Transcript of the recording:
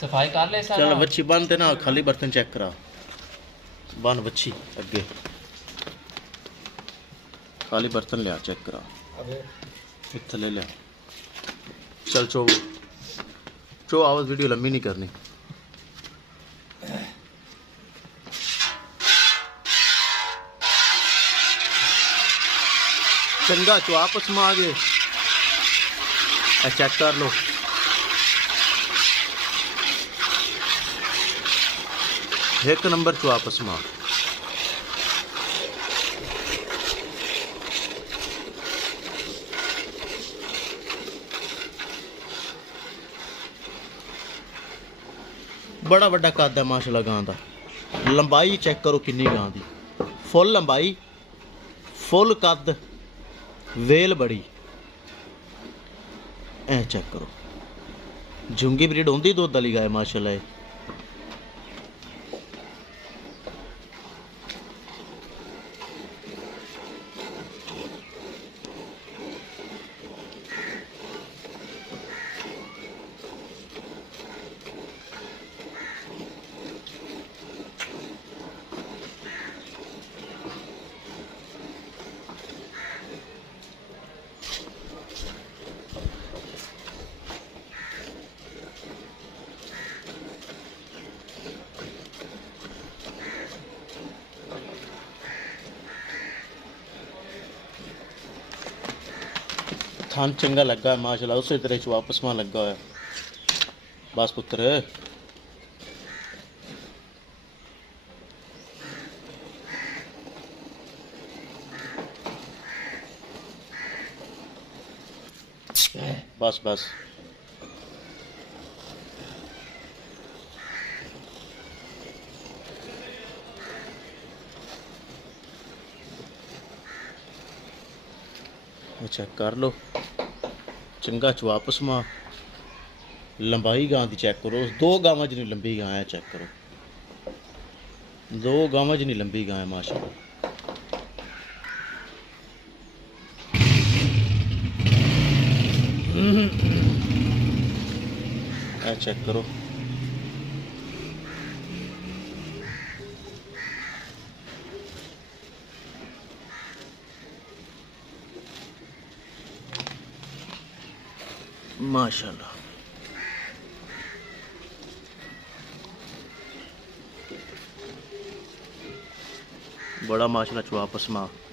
सफाई कर ले चल बच्ची बन ते ना खाली बर्तन चेक करा बन बच्ची अगे खाली बर्तन लिया चेक करा थले लिया चल चो आवाज वीडियो लंबी नहीं करनी चंगा चो आपस में आ गए चेक कर लो एक नंबर चो आपस में बड़ा बड़ा कद है माशाल्लाह गां दा लंबाई चेक करो किन्नी गां दी फुल लंबाई फुल कद वेल बड़ी ऐ चेक करो झुंगी ब्रीड होंदी दुध वाली गाय माशाल्लाह थान चंगा लगा है माशाल्लाह उस तरह च वापस में लगा है बस पुत्र बस बस अच्छा कर लो चंगा च वापस में लंबाई गां दी चेक करो दो गावां च नहीं लंबी गां है चेक करो दो गावां च नहीं लंबी गां है माशाल्लाह चेक करो माशाल्लाह बड़ा माशाल्लाह वापस में